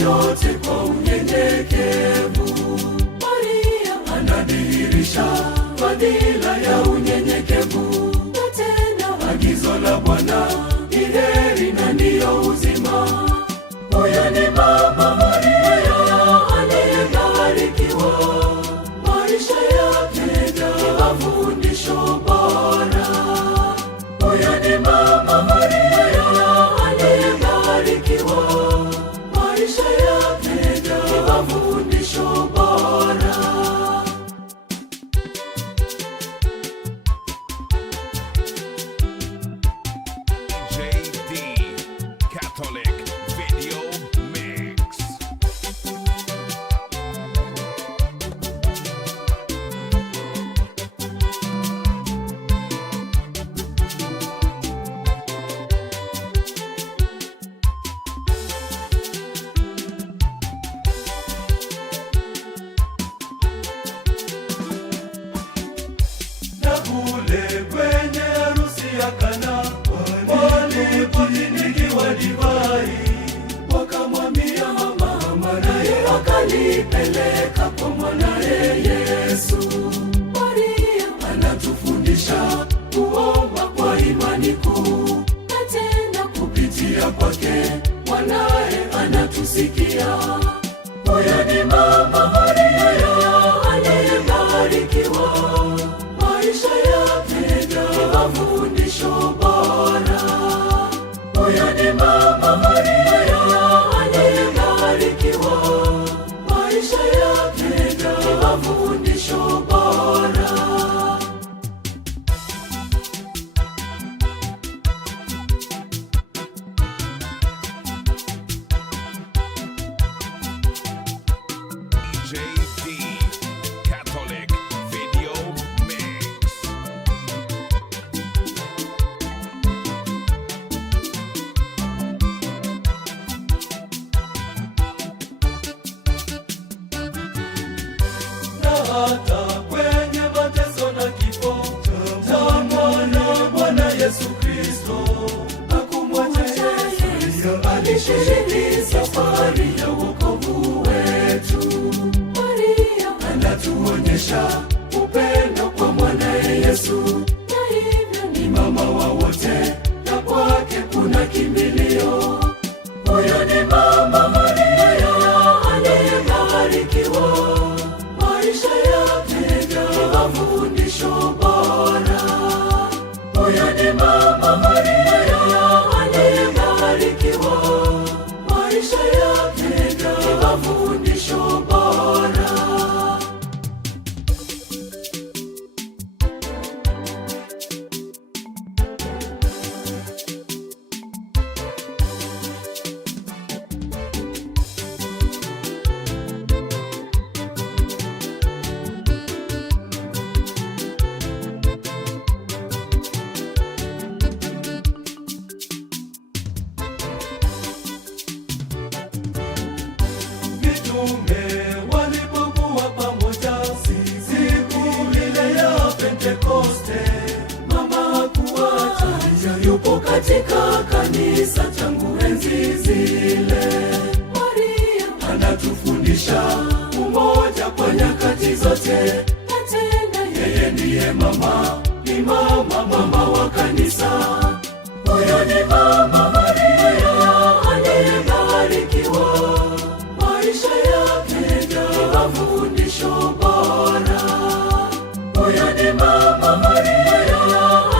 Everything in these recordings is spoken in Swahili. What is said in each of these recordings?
yote kwa unyenyekevu. Maria anadhihirisha fadhila ya unyenyekevu, na tena agizo la Bwana ni heri na ndiyo uzima. Huyo ni Mama Maria aliyebarikiwa, maisha yake ni mafundisho bora. Huyo ni Mama Maria aliyebarikiwa, maisha yake ni mafundisho bora. Kule kwenye harusi ya Kana walipotinikiwa divai, wakamwambia mama, naye akalipeleka kwa mwanaye Yesu. Maria anatufundisha kuomba kwa imani kuu, na tena kupitia kwake mwanaye anatusikia. Huyo ni Mama Maria aliyebarikiwa, maisha yake ni mafundisho bora. Huyo ni Mama Maria aliyebarikiwa, maisha yake ni mafundisho bora. Hata kwenye mateso na kifo cha Bwana Yesu Kristo, hakumwacha Yesu, alishiriki safari ya wokovu wetu. Maria anatuonyesha upendo kwa mwanaye Yesu, na hivyo ni mama wa wote, na kwake kuna kimbilio. Huyo ni Mama Maria aliyebarikiwa, maisha yake ni mafundisho bora. Huyo ni Mama Maria aliyebarikiwa, maisha yake ni mafundisho bora. Walipokuwa pamoja siku ile ya Pentekoste, mama hakuacha, yupo katika kanisa tangu enzi zile. Maria anatufundisha umoja kwa nyakati zote, na tena yeye ndiye mama, ni mama wa kanisa. Huyo ni Mama Maria aliyebarikiwa, maisha yake ni mafundisho bora. Huyo ni Mama Maria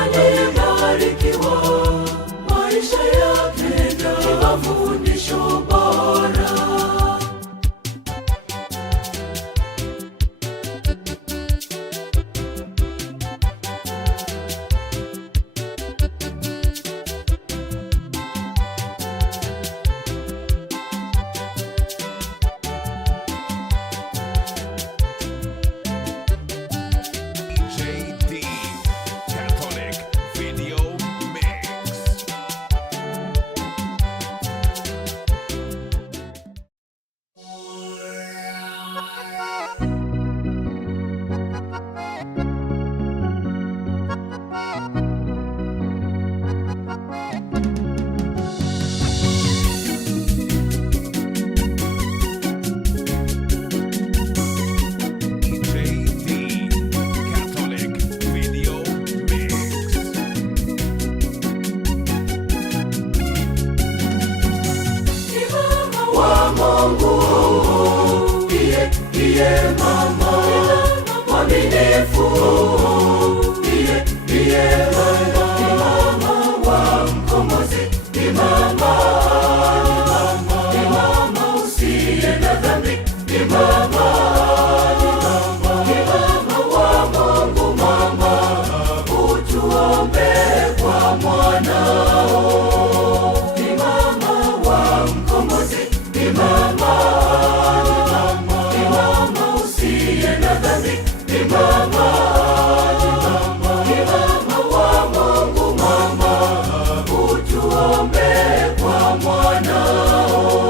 aliyebarikiwa, maisha yake ni mafundisho bora. ni mama, ni mama wa Mungu, mama, utuombee kwa mwanao. Ni mama wa Mkombozi, ni mama, ni mama usiye na dhambi, ni mama, ni mama wa Mungu, mama, utuombee kwa mwanao.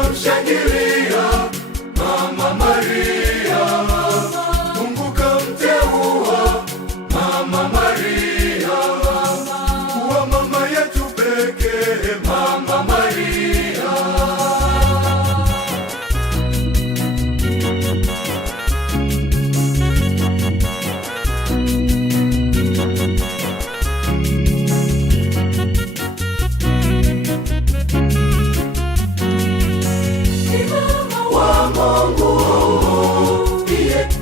Tunamshangilia Mama Maria, Mungu kamteua Mama Maria kuwa mama yetu pekee, Mama Maria.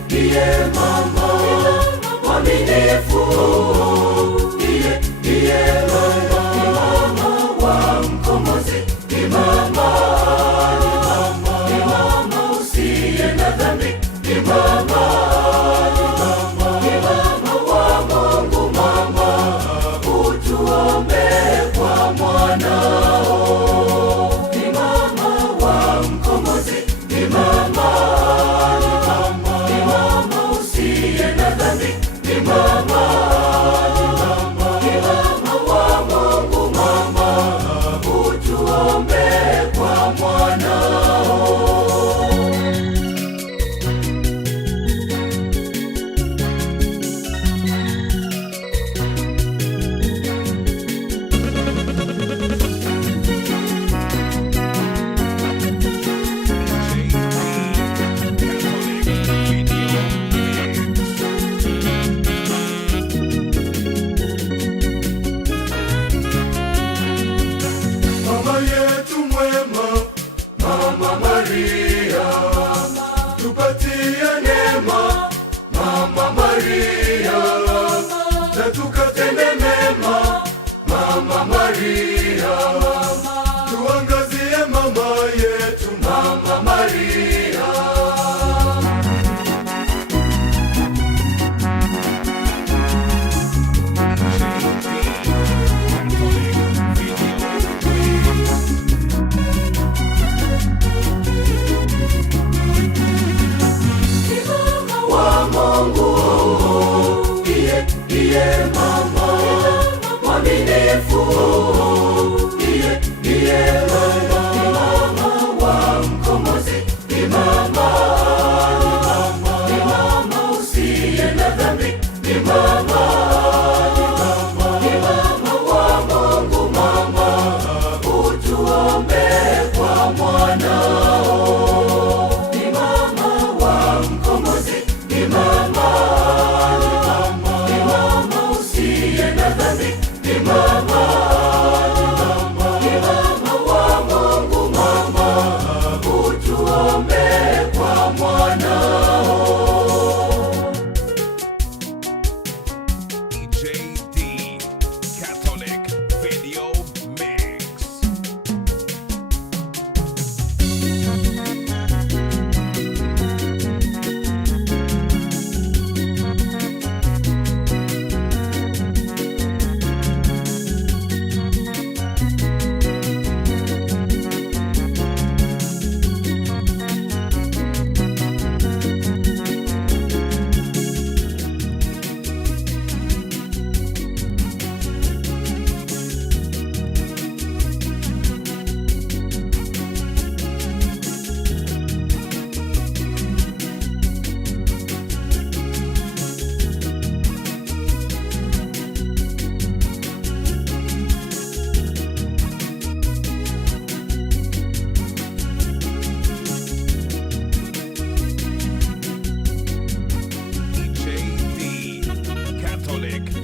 Ndiye mama mwaminifu, ndiye mama, ni mama wa Mkombozi, ni mama, ni mama usiye na dhambi, ni mama, ni mama wa Mungu, mama, utuombee kwa mwanao. Ni mama wa Mkombozi, ni mama, ni mama usiye na dhambi, ni mama. Catholic.